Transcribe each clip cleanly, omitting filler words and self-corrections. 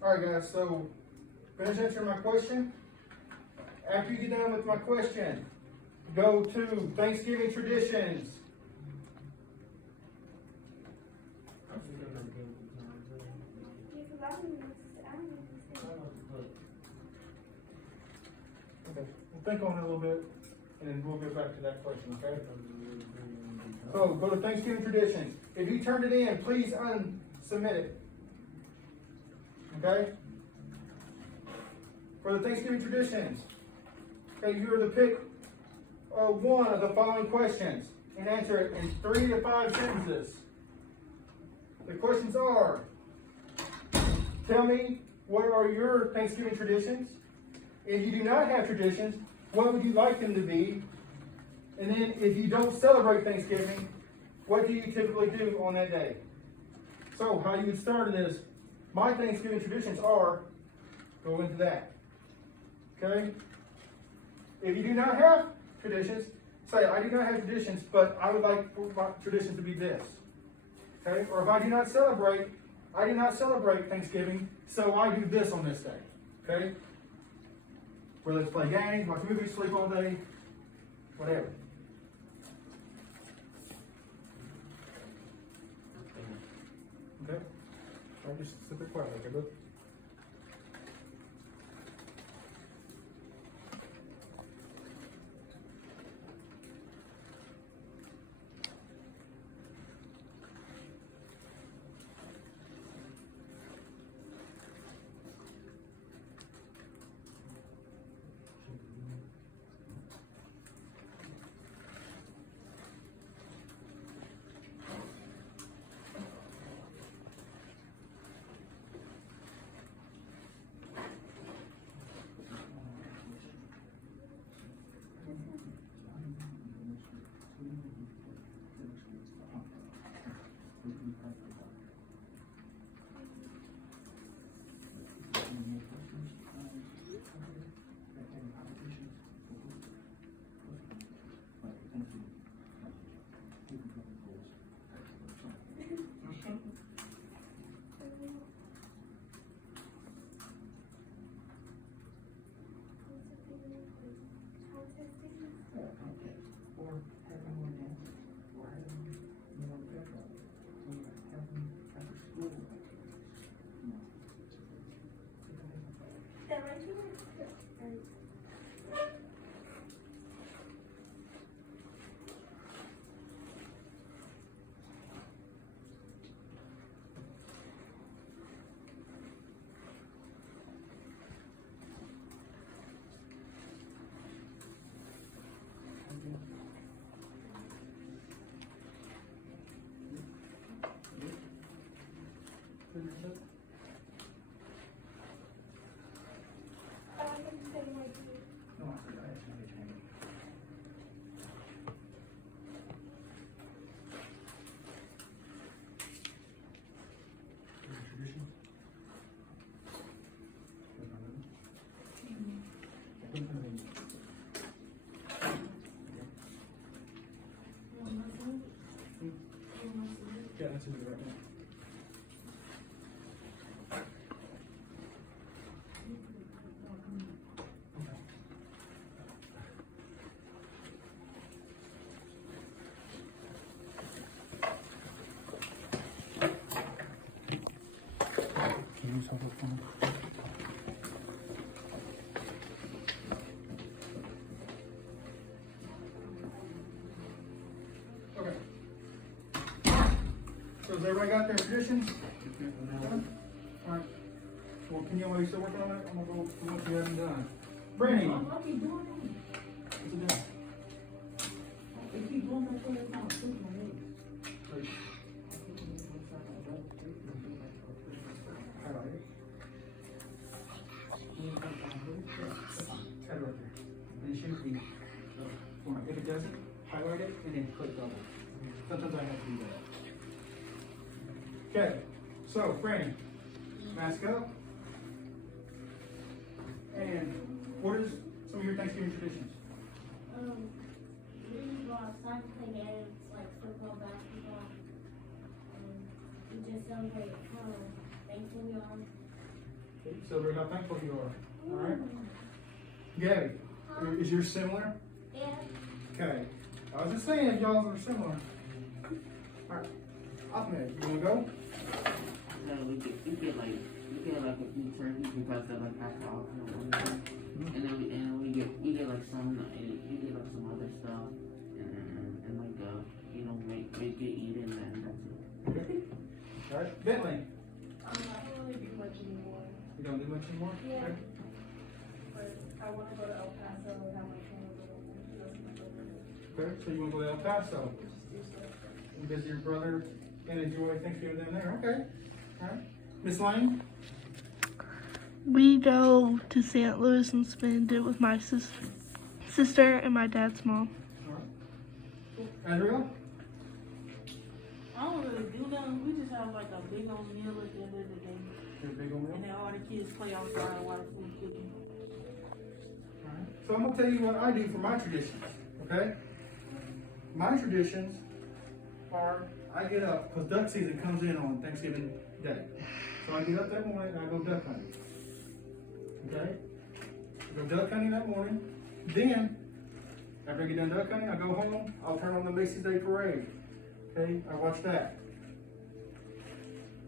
Alright guys, so finish answering my question. After you get done with my question, go to Thanksgiving traditions. Okay, we'll think on it a little bit, and then we'll get back to that question, okay? So, go to Thanksgiving traditions. If you turned it in, please unsubmit it. Okay? For the Thanksgiving traditions, okay, you are to pick one of the following questions and answer it in 3 to 5 sentences. The questions are, tell me, what are your Thanksgiving traditions? If you do not have traditions, what would you like them to be? And then if you don't celebrate Thanksgiving, what do you typically do on that day? So how you would start it is, my Thanksgiving traditions are, go into that. Okay? If you do not have traditions, say, I do not have traditions, but I would like for my tradition to be this. Okay? Or if I do not celebrate Thanksgiving, so I do this on this day. Okay? Whether it's play games, watch movies, sleep all day, whatever. Okay? I'll just sit there quietly, okay, bud? Yeah, that's it right now. Can you hold it for me? Okay. So has everybody got their traditions? Alright. Well, Kenyah, while you're still working on it, I'm gonna go through what you haven't done. Brandy. What are you doing? What's it doing? If you doing that, it's not good for me. Like, highlight it. Head right there. And it should be format. If it doesn't, highlight it and then click double. Sometimes I have to do that. Okay, so Franny, mask up. And what is some of your Thanksgiving traditions? We go outside to play games like football, basketball, and we just celebrate how thankful we are Celebrate how thankful you are. All right. Gabby, is yours similar? Yeah. Okay. I was just saying if y'all are similar. All right. Ahmed, you wanna go? No, we get like a few turkeys because they're like alcohol and then we get like some other stuff and like make it eat and then that's it. Okay. All right. Bentley, I don't really do much anymore, you don't do much anymore? Yeah. Okay. but I wanna go to El Paso and have my family go. Okay. So you wanna go to El Paso Just do stuff. and visit your brother and enjoy Thanksgiving down there? Okay. All right. Miss Lane? We go to St. Louis and spend it with my sister and my dad's mom. All right. Cool. Andrea? I don't really do nothing. We just have like a big old meal at the end of the day. Your big old meal? And then all the kids play outside while the food cooking. Alright. So I'm gonna tell you what I do for my traditions, okay? My traditions are I get up because duck season comes in on Thanksgiving Day. So I get up that morning and I go duck hunting. Okay? I go duck hunting that morning. Then, after I get done duck hunting, I go home. I'll turn on the Macy's Day Parade. Okay? I watch that.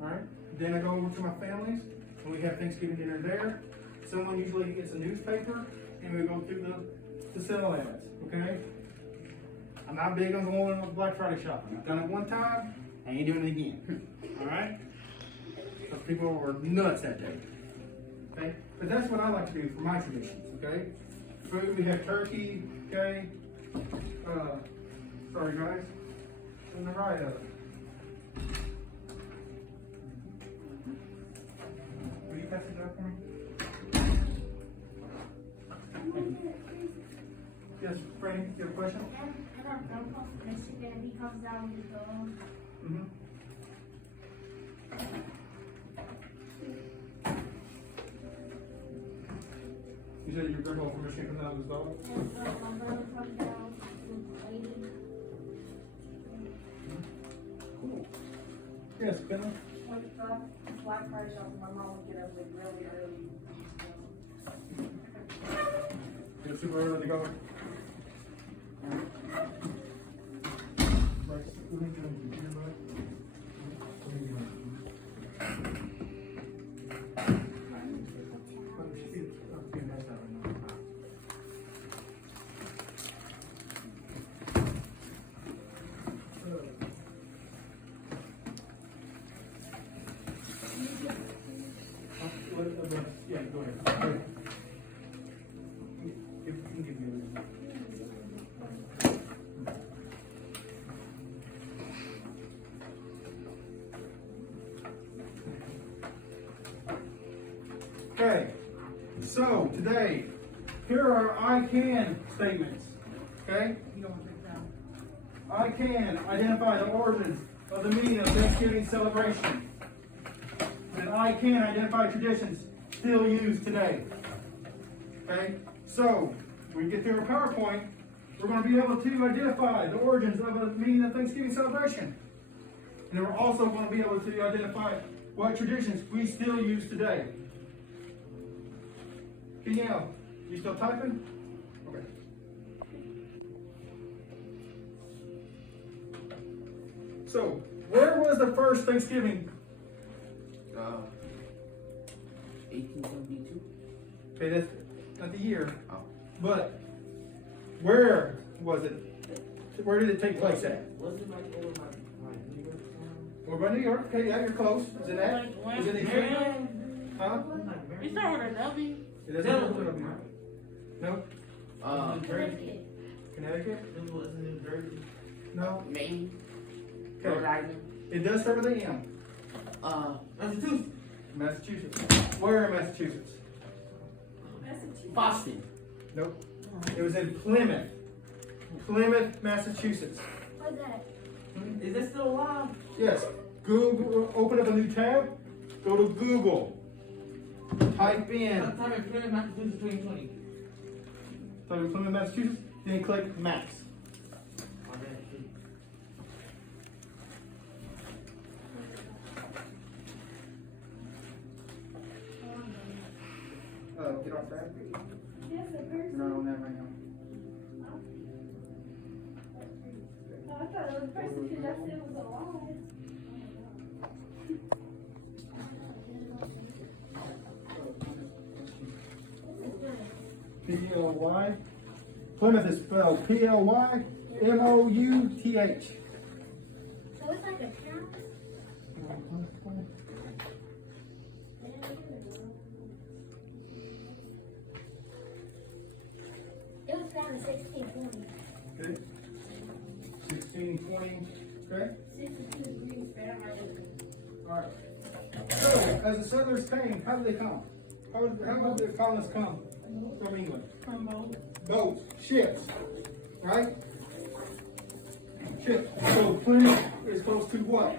Alright? Then I go over to my family's and we have Thanksgiving dinner there. Someone usually gets a newspaper and we go through the sale ads. Okay? I'm not big on going on Black Friday shopping. I've done it one time, I ain't doing it again. Alright? Because people were nuts that day. Okay? But that's what I like to do for my traditions, okay? Food, we have turkey, okay? Sorry guys. On the right of it. Will you pass it up for me? Yes, Franny, you have a question? And our grandpa from Michigan, he comes down with the dog. Mm-hmm. You said your grandpa from Michigan comes out with his dog? And my brother comes down with the lady. Cool. Yes, Bentley? When Black Friday shopping, my mom would get up like really early. You're super early to go. Bryce, what are you doing here, bud? What are you doing? Yeah, go ahead. You can give me a Okay, so today, here are I can statements. Okay? You don't take down. I can identify the origins of the meaning of Thanksgiving celebration. And I can identify traditions still used today. Okay? So, when we get through our PowerPoint, we're going to be able to identify the origins of the meaning of Thanksgiving celebration. And then we're also going to be able to identify what traditions we still use today. Danielle, you still typing? Okay. So, where was the first Thanksgiving? 1872. Okay, that's not the year. Oh. But where was it? Where did it take place at? Was it like over my New York town? Over by New York. Okay, yeah, you're close. Is it that? Is it Detroit? Huh? You start with a W? It doesn't look up here. No? Connecticut. Connecticut? It was in New Jersey. No? Maine. Rhode Okay. Island. It does start with an M. Massachusetts. Massachusetts. Where in Massachusetts? Boston. Nope. It was in Plymouth. Plymouth, Massachusetts. What's that? Is that still alive? Yes. Google, open up a new tab. Go to Google. Type in. Time in Plymouth, Massachusetts, 2020. Type in Plymouth, Massachusetts. Then you click Maps. Get off that. Yes, a person. We're not on that right now. Oh, I thought it was a person because I said it was alive. P-L-Y. Plymouth is spelled P-L-Y-M-O-U-T-H. So it's like a town? It was found in 1620. Okay. 1620. Okay. 62 degrees Fahrenheit. Alright. So, as the settlers came, how did they come? How did the colonists come from England? From both. Boats, ships, right? Ships. So Plymouth is close to what?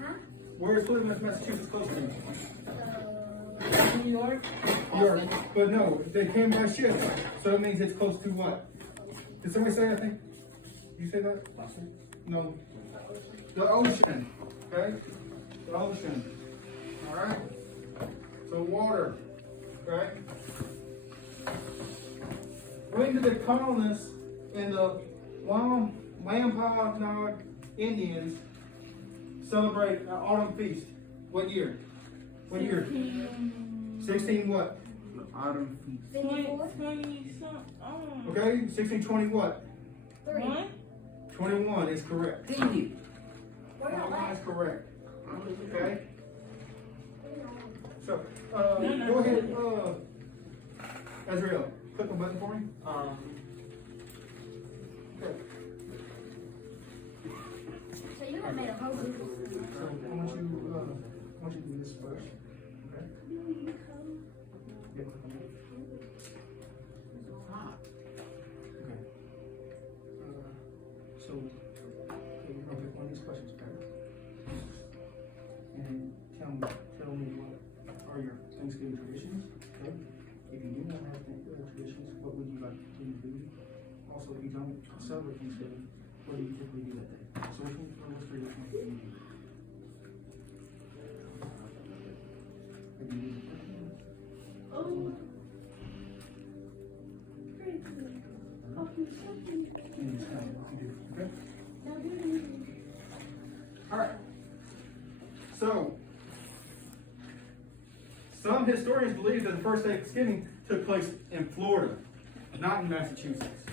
Huh? Where is Plymouth, Massachusetts close to? New York. York. But no, they came by ships, so it means it's close to what? Did somebody say anything? You say that? No. The ocean. Okay? The ocean. Alright? So water. Okay? When did the colonists and the Wampanoag Indians celebrate an autumn feast? What year? What year? 16 what? The autumn feast. 54? 20 something. Okay? 1620 what? 3. 21 is correct. Dang it. We're not 21 is left. correct. Okay? So, No, go ahead, Azrael, click the button for me. Okay. So you have made a whole group of So, I want you to do this first. Okay? Yep. Okay. So, okay, we're gonna pick one of these questions, okay? And tell me what are your Thanksgiving traditions, okay? If you do not have traditions, what would you like to do? Also, if you don't celebrate Thanksgiving, what do you typically do that day? So which one was traditional for you? Have you used it? Oh. Great. Oh, something. And it's kind of what you do, okay? No, you Alright. So, some historians believe that the first Thanksgiving took place in Florida, not in Massachusetts.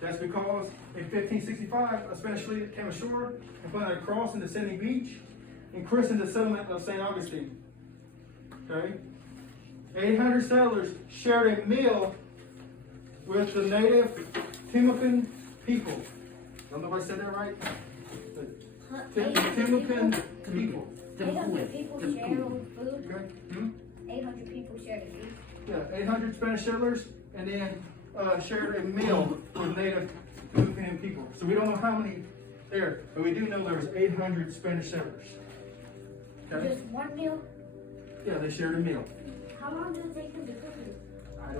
That's because in 1565, a Spanish fleet came ashore and planted a cross in the sandy beach and christened the settlement of St. Augustine. Okay? 800 settlers shared a meal with the native Timucun people. I don't know if I said that right. Timucun people. 800 people share food. Okay? 800 people share the food. Yeah, 800 Spanish settlers, and then shared a meal with native Timucun people. So we don't know how many there, but we do know there was 800 Spanish settlers. Okay? Just one meal? Yeah, they shared a meal. How long does it take them to cook it? I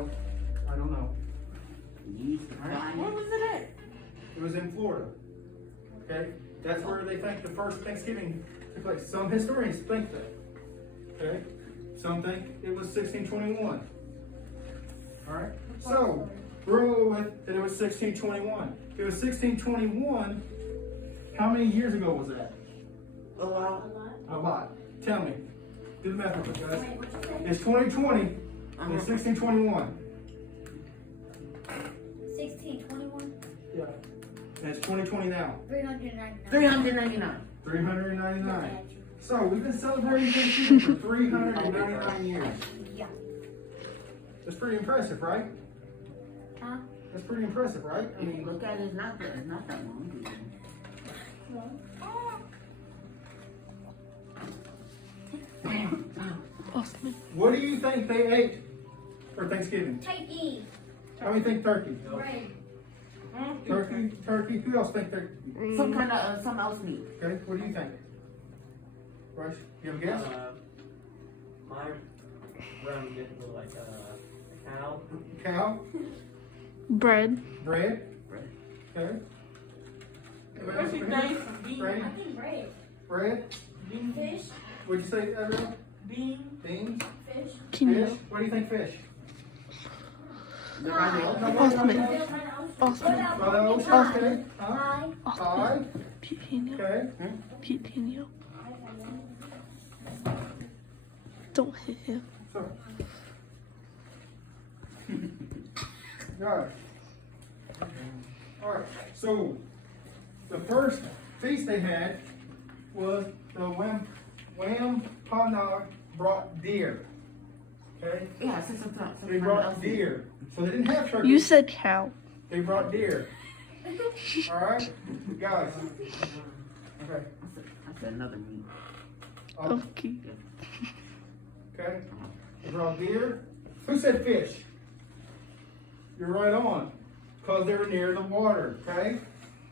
don't know. Where was it at? It was in Florida. Okay? That's where they think the first Thanksgiving took place. Some historians think that. Okay? Some think it was 1621. Alright? So, we're going to go with that it was 1621. If it was 1621, how many years ago was that? A lot. A lot. Tell me. Do the math real quick, guys. Wait, what you say? It's 2020 and it's 1621. 1621? Yeah. And it's 2020 now. 399. 399. 399. So we've been celebrating Thanksgiving for 399 years. Yeah. That's pretty impressive, right? Huh? That's pretty impressive, right? I If you mean, look at it, it's not that long ago. Lost me. what do you think they ate for Thanksgiving? Turkey. How many think turkey? Bread. Turkey. Who else think turkey? Some kind of, some else meat. Okay, what do you think? Bryce, you have a guess? My round get to like a cow. Cow? Bread. Bread? Okay. Anybody else What's your over here? name from beef? Bread? I think bread. Bread? Beef. Fish. What'd you say, Adriel? Beans. Beans? Fish. Quinoa. Fish? What do you think fish? Osman. Osman. By the ocean, okay. Huh? Pie. Pie, Pichinio. okay. Pichinio. Don't hit him. So. Alright. Alright, so the first feast they had was the Wampanoag brought deer. Okay? Yeah, I said sometimes. They brought deer. So they didn't have turkey. You said cow. They brought deer. Alright? Guys. Okay. I said another meat. Okay. Okay? They brought deer. Who said fish? You're right on. Because they were near the water, okay?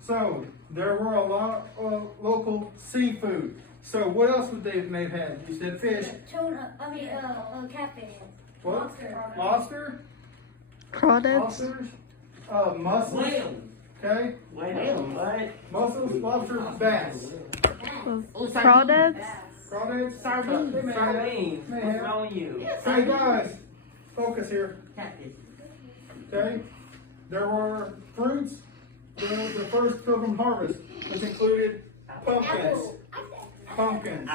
So, there were a lot of local seafood. So, what else would they may have had? You said fish. Tuna. Catfish. What? Lobster. Lobster? Crawdads. Lobsters? Mussels? Whale. Okay? Whale. What? Mussels, lobster, bass. Oh, Crawdads. Crawdads? Sardines. They may have- Sardines. may What's have- wrong with you? Hey guys, focus here. Catfish. Okay? There were fruits during the first pilgrim harvest, which included pumpkins. Pumpkins.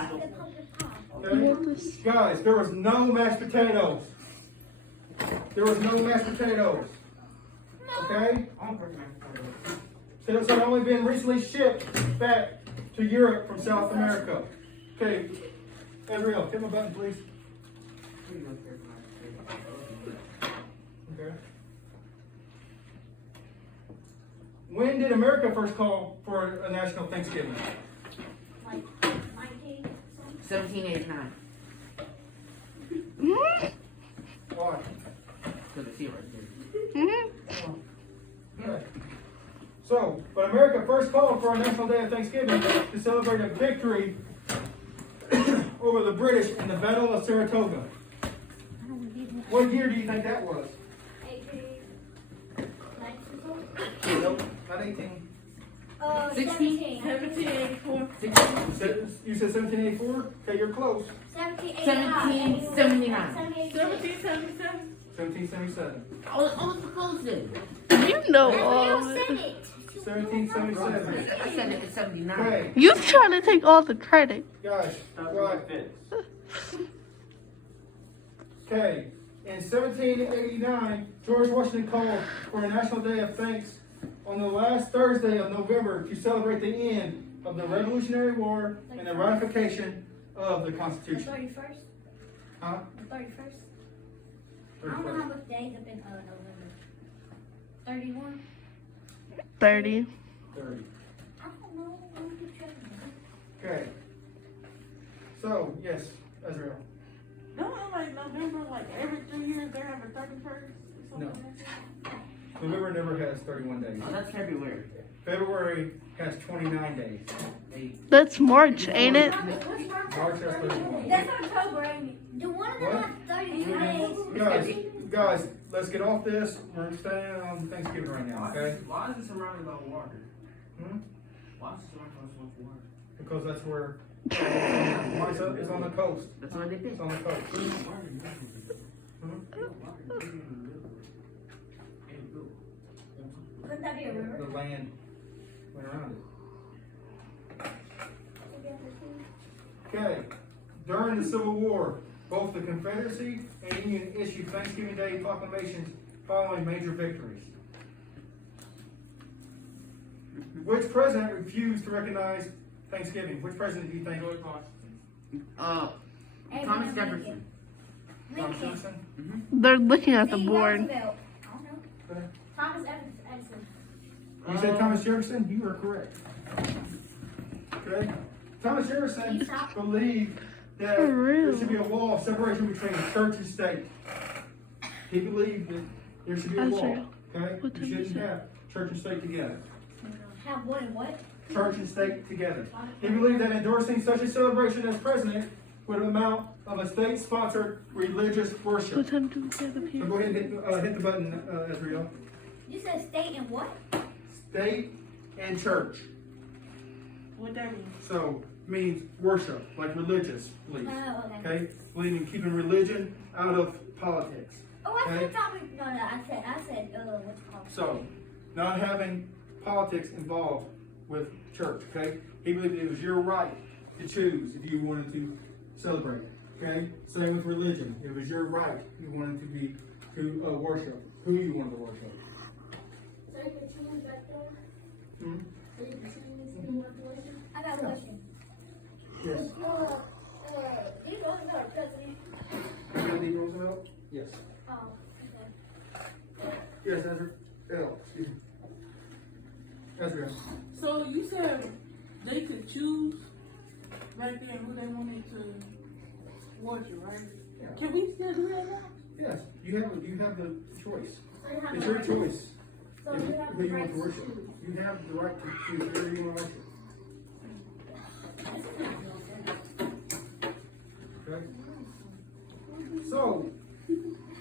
Okay? Guys, there was no mashed potatoes. There was no mashed potatoes. Okay? So it's only been recently shipped back to Europe from South America. Okay, Ezreal, hit my button, please. Okay. When did America first call for a national Thanksgiving? Like 19 something. 1789. Why? Because it's here right there. Okay. So, but America first called for a national day of Thanksgiving to celebrate a victory over the British in the Battle of Saratoga. What year do you think that was? 18. Nope, not 18. 17. 1784. You said 1784? Okay, you're close. 1779. 1777. 1777. I was closest. You know all of said it. it. 1777. I said it's 79. Okay, You trying to take all the credit. guys, That's right. what fits. Okay, in 1789, George Washington called for a national day of thanks on the last Thursday of November to celebrate the end of the Revolutionary War and the ratification of the The Constitution. 31st? Huh? The 31st? I don't know how much days have been November. 31? 30. 30. I don't know. I'm just checking. Okay. So, yes, Ezreal. Don't it like November, like every 3 years they have a 31st? No. November never has 31 days. Oh, that's February. February has 29 days. They, That's March, ain't it? What's March? March has 31. That's October, ain't it? Do one of them What? have 30 days? Guys, let's get off this. We're staying on Thanksgiving right now, okay? Why is it surrounded by water? Hmm? Why is it surrounded by so much water? Because that's where it's on the coast. that's why they It's picked. on the coast. Couldn't that be a river? The land went around it. Okay. During the Civil War, both the Confederacy and Union issued Thanksgiving Day proclamations following major victories. Which president refused to recognize Thanksgiving? Which president do you think? George Washington. Thomas Jefferson. Thomas Lincoln. Jefferson? They're looking at the Lee board. Roosevelt. I don't know. Okay. Thomas Edison. You said Thomas Jefferson? You are correct. Okay. Thomas Jefferson believed that For real. there should be a wall of separation between church and state. He believed that there should be a That's wall. real. Okay? What You did he shouldn't say? have church and state together. Have what and what? Church and state together. He believed that endorsing such a celebration as president would amount of a state-sponsored religious worship. What time do we have up So here? go ahead and hit the button, Ezreal. You said state and what? State and church. What that mean? So means worship, like religious beliefs. Oh, okay. Okay? Believe in keeping religion out of politics. Oh, I Okay. said topic. No, I said, what's it called? So, not having politics involved with church, okay? He believed it was your right to choose if you wanted to celebrate, okay? Same with religion. It was your right. You wanted to worship who you wanted to worship. So you can choose back there? Hmm? So you can choose who you want to worship? I got a question. Yes. Do you know about president? Andy Roosevelt? Yes. Oh, okay. Yes, Ezra. L. Excuse me. Ezra. So you said they could choose right there who they wanted to worship, right? Yeah. Can we still do that now? Yes. You have the choice. So you have It's the your right- choice. So If- you have who the you right want to to worship. choose. You have the right to choose who you want to worship. Okay? So,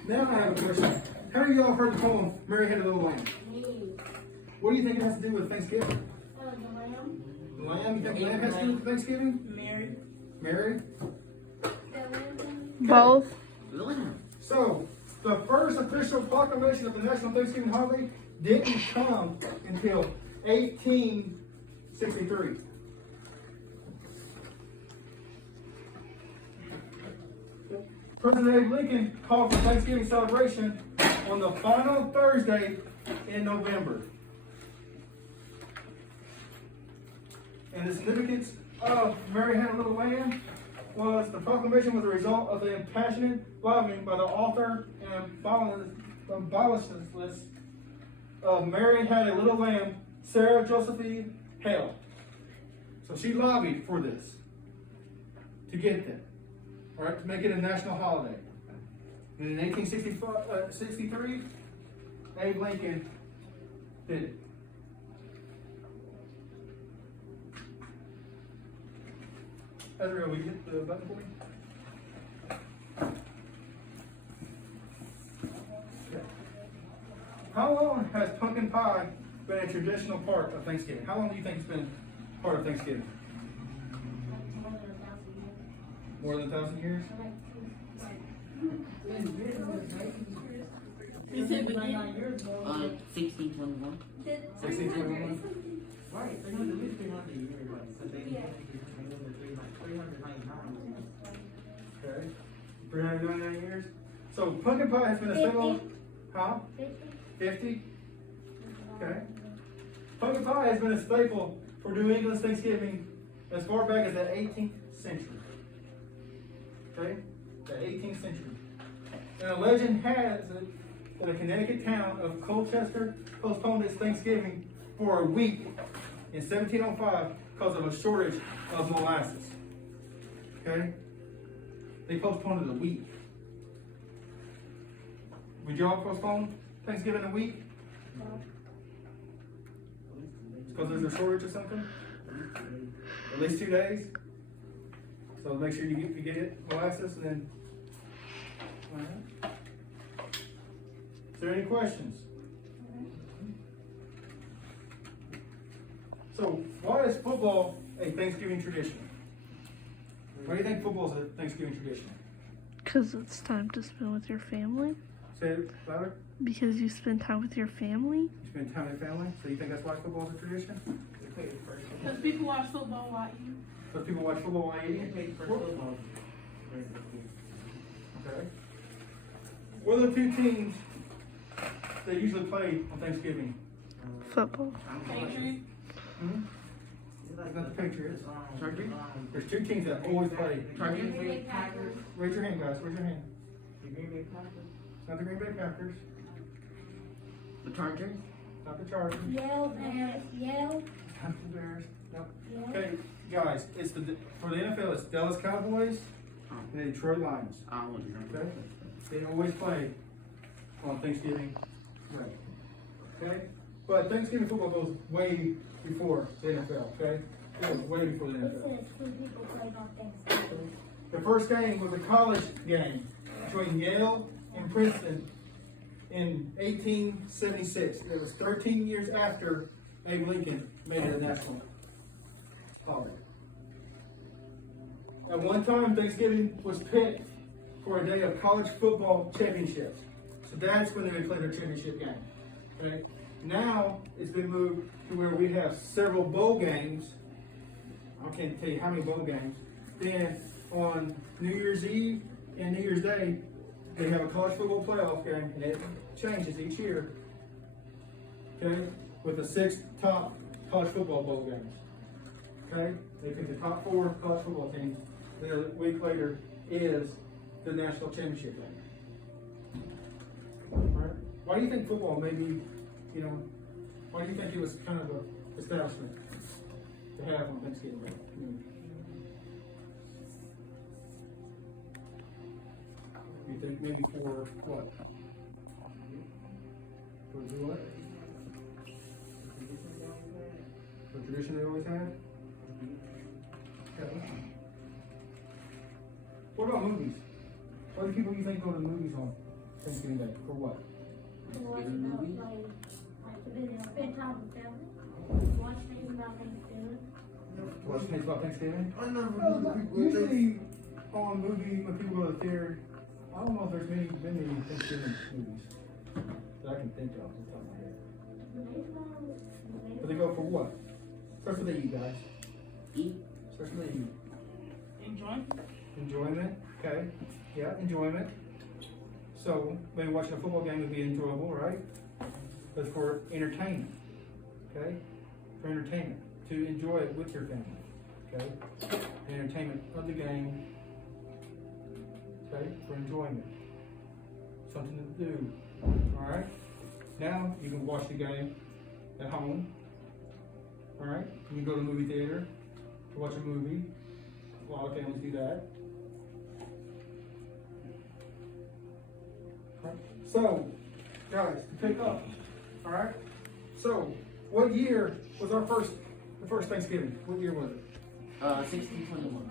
now I have a question. How many of y'all heard the poem, Mary Had a Little Lamb? What do you think it has to do with Thanksgiving? The lamb. The lamb? You think the lamb has to do with Thanksgiving? Mary. Mary? The lamb. Both. So, the first official proclamation of the National Thanksgiving holiday didn't come until 1863. President Abe Lincoln called for Thanksgiving celebration on the final Thursday in November. And the significance of Mary Had a Little Lamb was the proclamation was a result of the impassioned lobbying by the author and abolitionist of Mary Had a Little Lamb, Sarah Josephine Hale. So she lobbied for this to get that, all right, to make it a national holiday. And in 1863, Abe Lincoln did it. Ezra, will you hit the button for me? Okay. How long has pumpkin pie been a traditional part of Thanksgiving? How long do you think it's been part of Thanksgiving? More than 1,000 years? He said begin. 1621. 1621? Right, 300, at least 300 years, like, so they, like 399. Okay. 399 years? So pumpkin pie has been a staple. 50. Huh? 50. 50? Okay. Pumpkin pie has been a staple for New England's Thanksgiving as far back as the 18th century. Okay? The 18th century. And a legend has it that a Connecticut town of Colchester postponed its Thanksgiving for a week in 1705 because of a shortage of molasses. Okay? They postponed it a week. Would y'all postpone Thanksgiving a week? Because there's a shortage or something? At least 2 days? So make sure you get it, molasses, and then. Alright. Is there any questions? So, why is football a Thanksgiving tradition? Why do you think football is a Thanksgiving tradition? Because it's time to spend with your family. Say it louder. Because you spend time with your family. You spend time with your family, so you think that's why football is a tradition? They played the first one. Because people watch football while eating. So people watch football while They eating? played the first football. Okay. What are the two teams that usually play on Thanksgiving? Football. Patriots. Hmm? Like Not the Patriots. Chargers? There's two teams that always play. Chargers? Green Bay Packers. Raise your hand, guys. Raise your hand. The Green Bay Packers. Not the Green Bay Packers. The Chargers? Not the Chargers. Yale Bears. Yale. Not the Bears. No. Yale. Okay, guys. It's for the NFL. It's Dallas Cowboys and the Detroit Lions. I wouldn't know. Okay. They always play on Thanksgiving. Right. Okay. But Thanksgiving football goes way before the NFL. Okay. It goes way before the It NFL. says two people played on Thanksgiving. The first game was a college game between Yale and Princeton in 1876. It was 13 years after Abe Lincoln made it a national holiday. At one time, Thanksgiving was picked for a day of college football championships. So that's when they would play their championship game. Okay? Now it's been moved to where we have several bowl games. I can't tell you how many bowl games. Then on New Year's Eve and New Year's Day, they have a college football playoff game, and it changes each year. Okay, with the 6 top college football bowl games. Okay, they pick the top 4 college football teams. Then a week later is the national championship game. Right? Why do you think football maybe, why do you think it was kind of an establishment to have on Thanksgiving Day? You think maybe for what? For do what? The tradition they always had? Okay. What about movies? What do people you think go to the movies on Thanksgiving Day? For what? Watch about, spend time with family. Watch things about Thanksgiving. Watch things about Thanksgiving? I never Usually on movie, when people go to the theater, I don't know if there's many Thanksgiving movies that I can think of off the top of my head. But they go for what? Starts with the E, guys. Eat. Starts with the E. Enjoy. Enjoyment, okay. Yeah, enjoyment. So maybe watching a football game would be enjoyable, right? But for entertainment, okay? For entertainment, to enjoy it with your family, okay? Entertainment of the game, okay? For enjoyment, something to do, all right? Now you can watch the game at home, all right? You can go to the movie theater to watch a movie. A lot of families do that. So, guys, to pick up, all right? So, what year was the first Thanksgiving? What year was it? 1621.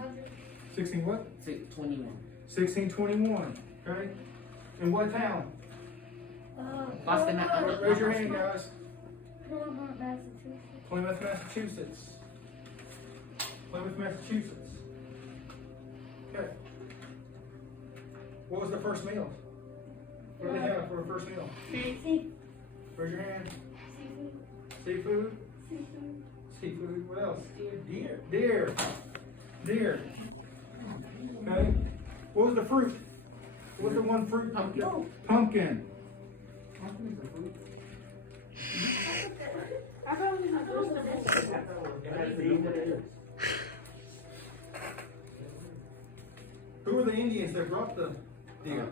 16 what? 21. 1621, okay? In what town? Boston, Raise your hand, guys. Plymouth, Massachusetts. Plymouth, Massachusetts. Plymouth, Massachusetts. Okay. What was the first meal? What did they have for a first meal? Seafood. Raise your hand. Seafood. Seafood? Seafood. Seafood. What else? Deer. Deer. Okay. What was the fruit? What was the one fruit? Pumpkin. Pumpkin. Pumpkin is a fruit. I thought we had those. It has the E. Who were the Indians that brought the deer?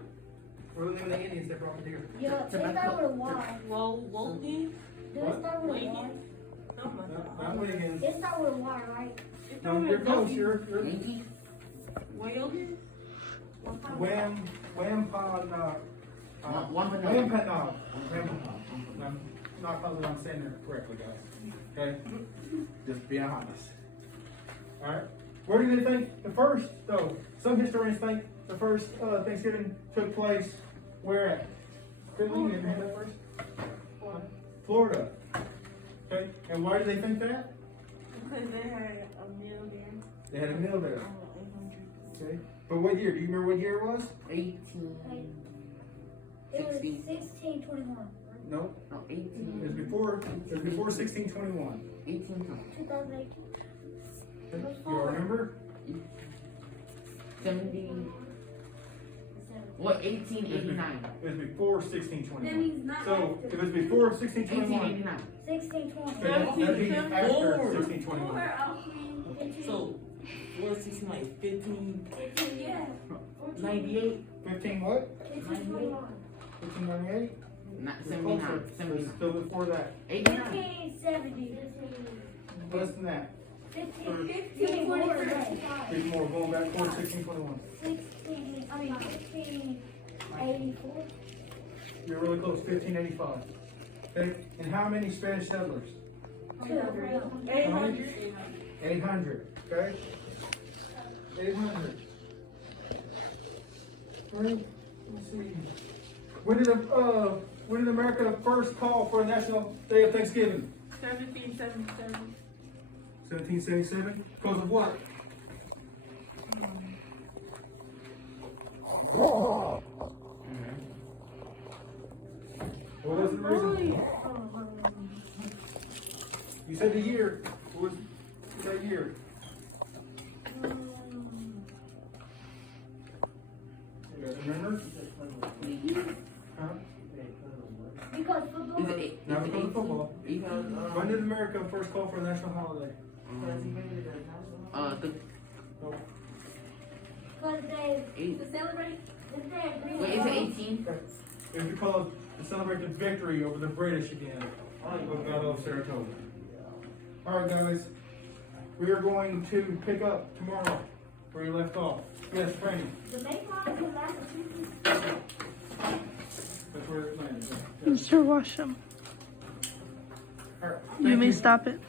What were the name of the Indians that brought the deer? Yeah, it start with a Y. Wogan? Do it start with a Y? Not Wiggins. It start with a Y, right? No, you're close. You're Yankee. Wogan? Wampanoag. Wampanoag. I'm not positive I'm saying it correctly, guys. Okay? Just being honest. Alright? Where do they think the first, though? Some historians think the first Thanksgiving took place where at? Finley, you ever heard that first? Florida. Okay? And why do they think that? Because they had a meal there. They had a meal there. 800. Okay? But what year? Do you remember what year it was? 18. It was 16. 1621. No. No, 18. It was before 1621. 18. 2018. Okay? You all remember? 70. What? 1889. It was before That 1621. means not So after. if it was before 1621, 1889. 1620. that'd be after Four. 1621. So, what's this like 15, Yeah. 98? 15 what? 1521. 1598? Not It's 79. closer. It's 79. still before that. 89. 1570. Less than that. 1545. There's more going back towards 1621. 1584. You're really close, 1585. Okay, and how many Spanish settlers? 800. 800, okay? 800. Right, let's see. When did America first call for a national day of Thanksgiving? 1777. 1777? Because of what? said the year. What was that year? You guys remember? Huh? Because football. Is it Now because of football. Because When did America first call for a national holiday? the Because they, eight. To celebrate, if they agree. Wait, is it 18? It was because to celebrate the victory over the British again. With Battle of Saratoga. Alright guys, we are going to pick up tomorrow where you left off. Yes, Franny. The Mayflower in Massachusetts. That's where it landed. Mr. Washam, Alright, you thank may you. stop it.